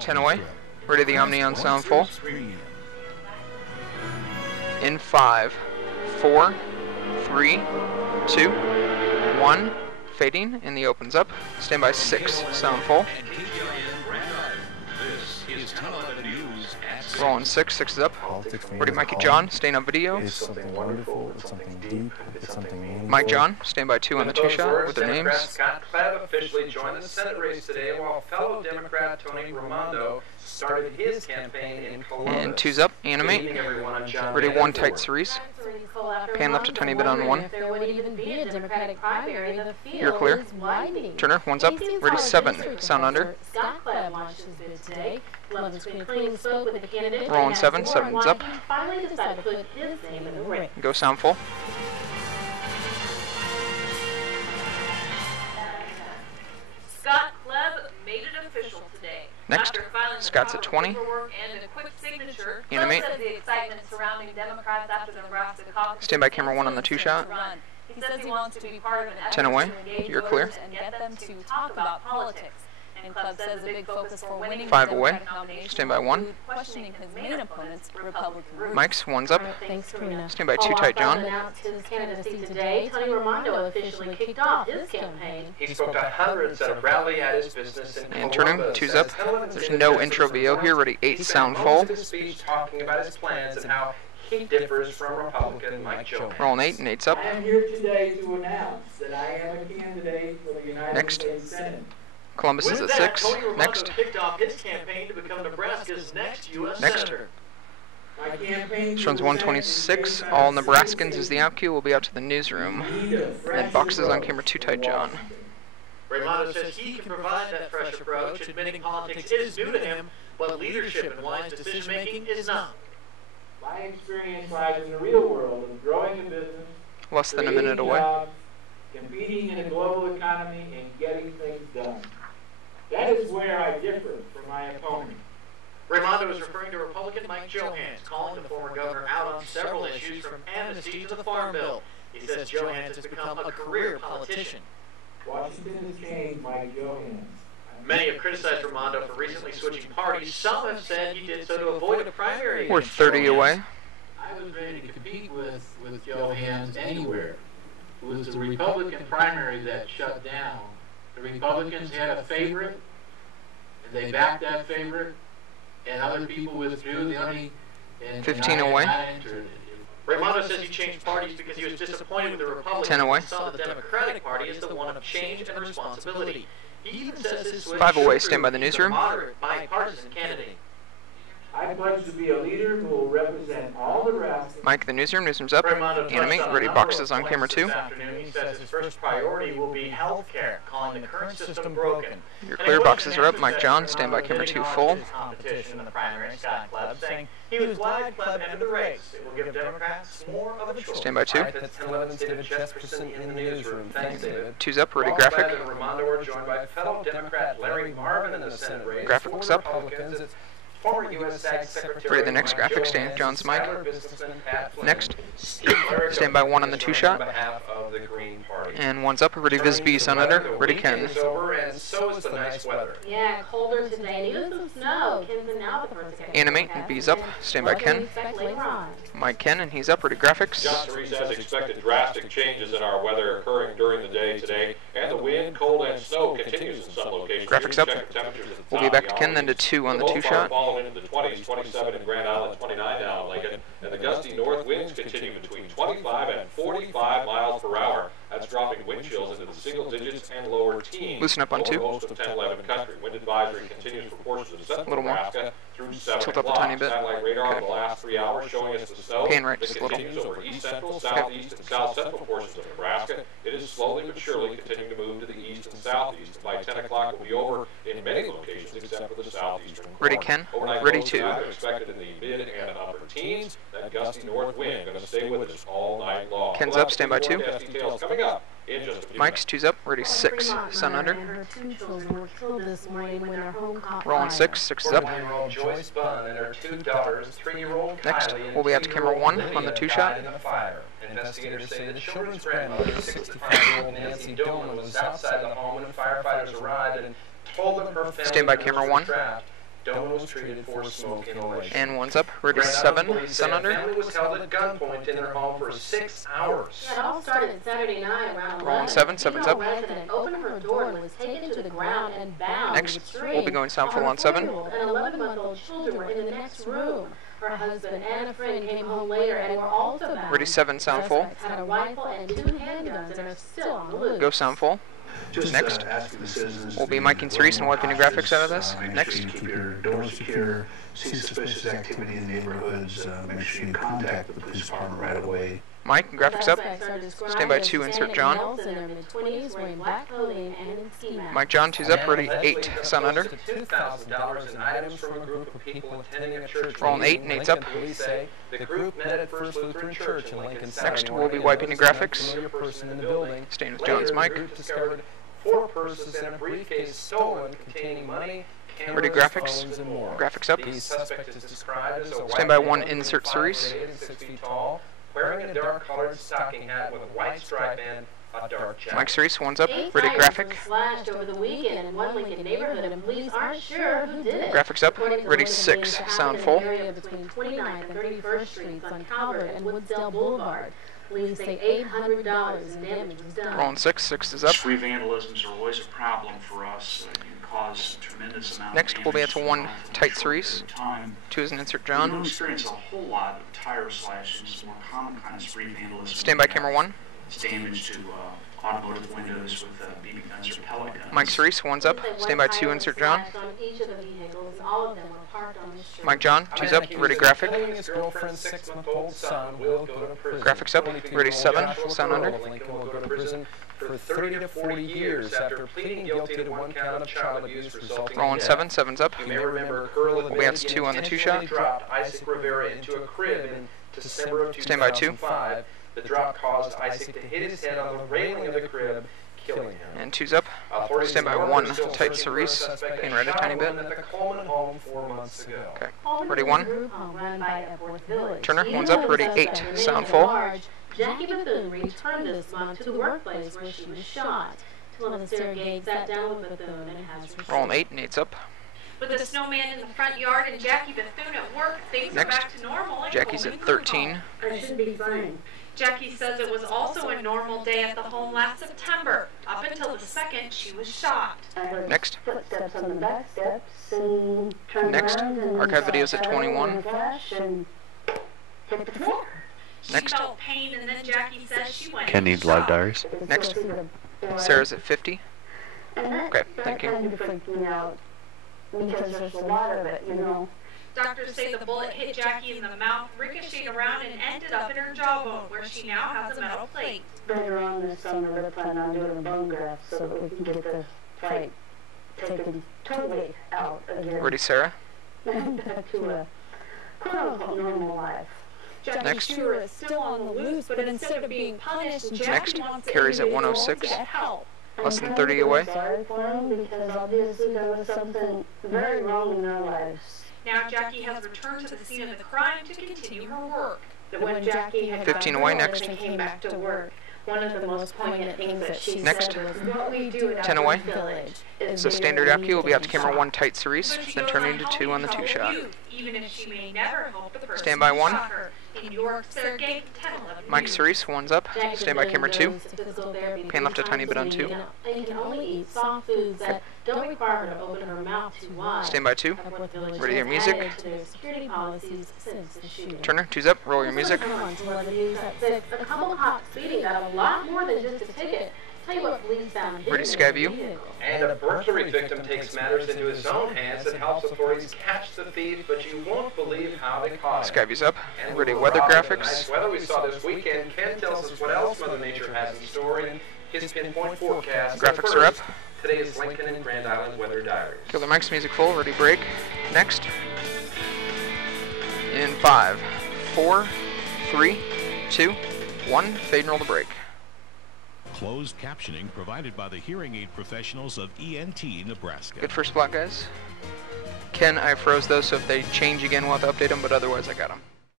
10 away. Ready the Omni on sound full. In 5, 4, 3, 2, 1. Fading, and the opens up. Stand by 6, sound full. Rolling 6, 6 is up. Ready Mikey John, staying on video. It's something wonderful, it's something deep, it's something meaningful. Mike John, stand by 2 on the 2 shot with their names. Scott Klebb officially joined the Senate race today, while fellow Democrat Tony Raimondo started his campaign in Columbus. And 2's up, animate. Ready 1 tight series. Pan left a tiny bit on 1. There would even be a Democratic primary. The field You're clear. is widening. Turner, 1's up. Ready 7, sound under. Scott Klebb launched his bid today. 11 Screen Cleaning spoke with the candidate. Rolling 7, 7's up. He finally decided to put his name in the ring. Go sound full. Scott Klebb made it official today. Next, Scott's at 20. And a quick signature. Animate. Klebb says the excitement surrounding Democrats after the Nebraska caucus. Stand by camera 1 on the 2 shot. He says he wants to be part of an effort 10 away. to engage You're clear. voters and get them to talk about politics. And Klebb says a big focus for winning 5 the away. Democratic nomination Stand by 1. include questioning his main opponent's Republican roots. Mike's 1's up. Thanks, Karina. Stand by 2 tight, John. Announced his candidacy today. Tony Raimondo officially kicked off his campaign. He spoke to hundreds at a rally at his business in And Columbus. turning, 2's up. There's no intro VO here. Ready 8, sound full. His speech talking about his plans and how he differs from Republican Mike Jones. Rolling 8, and 8's up. I am here today to announce that I am a candidate for the United Next. States Senate. Columbus is at 6. Next. kicked off his campaign to become Nebraska's next U.S. Next. Senator. My campaign This runs 126. All Nebraskans is the out cue. We'll be out to the newsroom. And boxes on camera 2 tight, John. Raimondo says he can provide that fresh approach, admitting politics is new to him, but leadership and wise decision-making is not. My experience lies in the real world of growing a business, Less than a creating minute away. jobs, competing in a global economy, and getting things done. That is where I differ from my opponent. Raimondo is referring to Republican Mike Johans, calling the former governor out on several issues from amnesty to the Farm Bill. He says Johans has become a career politician. Washington has changed Mike Johans. Many have criticized Raimondo for recently switching parties. Some have said he did so to avoid a primary. We're 30 away. I was ready to compete with Johans anywhere. It was the Republican primary that shut down. The Republicans had a favorite, and they backed that favorite, and other people withdrew. The only 15 away. Raimondo says he changed parties because he was disappointed with the Republicans 10 away. and saw the Democratic Party as the one of change and responsibility. He even says his switch 5 away. is Stand by the true. He's a newsroom. moderate, bipartisan candidate. I pledge to be a leader who will represent all Nebraskans. Mike, the newsroom's up. Raimondo Animate. touched on Ready a number boxes of on camera points 2. this afternoon. He says his first priority will be health care, calling the current system broken. Your clear boxes are up. Mike John, stand by camera 2 full. Competition in the primary, Scott Klebb, saying he was glad Klebb entered the race. It will give Democrats more of a choice. Stand by 2. That's 10-11's David Jesperson in the newsroom. Thanks, David. 2's up. Ready Klebb graphic. and Raimondo are joined by fellow Democrat Larry Marvin in the Senate race. Graphic looks up. Republicans, it's former U.S. SAG Secretary. Ready the next Mike graphic. Jones, Stand John's mic. businessman Pat Flynn. Next. Steve Larrick Stand by 1 on the 2 shot. On behalf of the Green Party. And 1's up. Ready Viz B, sun under. Ready Ken. Is over, and so is the nice weather. Yeah, colder today. Even some snow. Ken's in now the first Animate and B's up. Stand by Ken. Mike Ken, and he's up. Ready graphics. John Therese has expected drastic changes in our weather occurring during the day today, and the wind, cold, and snow continues in some locations. Graphics up. We'll be back to Ken, then to 2 on the 2 shot. Falling into the 20s, 27 in Grand Island, 29 down in Lincoln, and the gusty north winds continue between 25 and 45 miles per hour. That's dropping wind chills into the single digits and lower teens. Loosen up on 2. Most of 10-11 country. Wind advisory continues for portions of central Little more. Nebraska through 7 Tilt up a o'clock. tiny bit. Satellite radar Okay. over the last 3 hours showing us the snow Pan right that just a little. continues over east central, southeast, and south central portions of Nebraska. It is slowly but surely continuing to move to the east and southeast. By 10 o'clock, will be over in many locations except for the southeastern corner. Ready, Ken? Overnight Ready, lows 2. are expected in the mid and upper teens. That gusty north wind going to stay with us all night long. Ken's We'll up, have stand by 2. forecast details coming up in just a few Mike's 2's up. Ready 6. Sun under. Her 2 children were killed this morning when their home caught Rolling fire. 6. 6 is up. 41-year-old Joyce Bunn and her 2 daughters, 3-year-old Next, Kylie, and we'll be out to camera 1 2-year-old on the Lydia 2 shot. died in a fire. Investigators say the children's grandmother, 65-year-old Nancy Doman, was outside the home when firefighters arrived and told them her family Stand by members camera were 1. trapped. No one was treated for smoke inhalation. And one's up. Ready, Grand 7, Island police say sun a under. family was held at gunpoint in their home for 6 hours. Yeah, it all started Saturday night around 11. Rolling 7, 7's up. A resident opened her door and was taken to the ground and bound. Next, with string. we'll be going sound full on 7. And 11-month-old children were in the next room. Her husband and a friend came home later and were also bound. Ready, 7, sound full. Suspects had a rifle and 2 handguns and are still on the loose. Go sound full. Next, we'll be miking Cerise and wiping the graphics out of this. Next. Keep your doors secure, see suspicious activity in neighborhoods, make sure you contact the police department right away. Mike, graphics up. Stand by 2, insert John. Mike, John, 2's up. Ready, 8, sun under. $2,000 in items from a group of people attending a church. Rolling 8 and 8's up. Police say the group met at First Lutheran Church in Lincoln. Next, we'll be wiping the graphics. Person in the building. Staying with John's mic. The group discovered 4 purses and a briefcase stolen containing money, cameras, Ready, graphics. phones, and more. Graphics up. The suspect is described as a Stand by white 1, male, insert Cerise. 6 feet tall, wearing a dark-colored stocking hat with a white stripe and a dark jacket. Mike, Cerise, 1's up. 8 Ready, tires graphic. were slashed over the weekend in one Lincoln neighborhood, and police aren't sure who did it. Graphics up. According to Ready, Lincoln 6, News, it sound happened full. in the area between 29th and 31st Streets on Calvert and Woodsdale Boulevard. Police say $800 in damage was done. Rolling 6, 6 is up. Street vandalisms are always a problem for us. It can cause a tremendous amount Next, of we'll be at damage to 1, for tight a Cerise. short period of time. 2 is an insert We don't John. experience a whole lot of tire slashing. It's a more common kind of street vandalism. Stand by camera 1. It's damage to automotive windows with BB guns or pellet guns. Mike, Cerise, 1's up. Stand by 2, insert John. Mike, John, 2's up. Ready, graphic. Killing his girlfriend's 6-month-old son will go to prison. Graphics up. Ready, 7, sound under. Lincoln will go to prison for 30 to 40 years after pleading guilty to 1 count of child abuse resulting in Rolling death. 7, 7's up. You may remember Curl We'll be at 2 on the 2 shot. dropped Isaac Rivera into a crib in December of Stand by 2. 2005. The drop caused Isaac to hit his head on the railing of the crib, killing him. And 2's up. Stand by 1, tight Cerise. And right a tiny bit. At the Coleman home 4 months ago. Okay. Ready, 1. Turner, 1's up. Ready, 8, sound full. Jackie Bethune returned this month to the workplace where she was shot. Telemonster Gate sat down with Bethune and has received. Rolling 8 and 8's up. With the snowman in the front yard and Jackie Bethune at work, things Next, are back to normal. Jackie's at 13. I should be fine. Jackie says it was also a normal day at the home last September, up until the second she was shot. I heard Next. footsteps on the back steps and turned Next, around and archive videos saw at a 21. in a flash and hit the floor. Next. She felt pain, and then Jackie says she went Ken into needs live shock. diaries. Next. Sarah's at 50. And that, Okay, thank you. That kind of freaked me out because there's a lot of it, you know. Doctors say the bullet hit Jackie in the mouth, ricocheted around, and ended up in her jawbone, where she now has a metal plate. Later on this summer, we're planning on doing a bone graft so that we can get the fight taken totally out again. Ready, Sarah? And back to a quote-unquote normal life. Jackie Next. Stewart is still on the loose, but instead of being punished, Jackie Next. wants Carrie's at individuals 106. to get help. Less than 30 away. Sorry for them because obviously there was something very wrong in their lives. Now Jackie has returned to the scene of the crime to continue her work. That when Jackie had 15 gotten away, promoted next. and came back to work, one of the most poignant things that she Next. said was, what we do at 10 our away. village is So bigger standard than IQ will be out to getting camera shot. 1, tight Cerise, But she then goes turning on to helping 2 on the 2 troubled shot. youth, even if she may never hope the person Stand by who 1. shot her. In York, Sarah Gate, 10-11 Mike News. Cerise, 1's up. Jackie Stand by camera 2. goes to physical therapy Pan left a 3 tiny bit on times a 2. week and can only eat soft foods that don't require her to open her mouth too wide. Stand by 2. Epworth Village Ready your has music. added to their security policies since the shooting. Turner, 2's up. Roll your music. On to 11 News at 6. A couple caught speeding got a lot more than just a ticket. Tell you what police found hidden Ready, in Sky the View. vehicle. And a burglary victim takes matters into his own hands and helps authorities catch the thief, but you won't believe how they caught him. Skyview's up. And Ready, we'll weather rob it. The graphics. nice weather we saw this weekend. Ken tells us what else Mother Nature has in store in his pinpoint forecast. Graphics are up. Today is Lincoln and Grand Island Weather Diaries. Killer Mike's music full. Ready, break. Next. In 5, 4, 3, 2, 1. Fade and roll the break. Closed captioning provided by the hearing aid professionals of ENT Nebraska. Good first block, guys. Ken, I froze those, so if they change again, we'll have to update them, but otherwise I got them.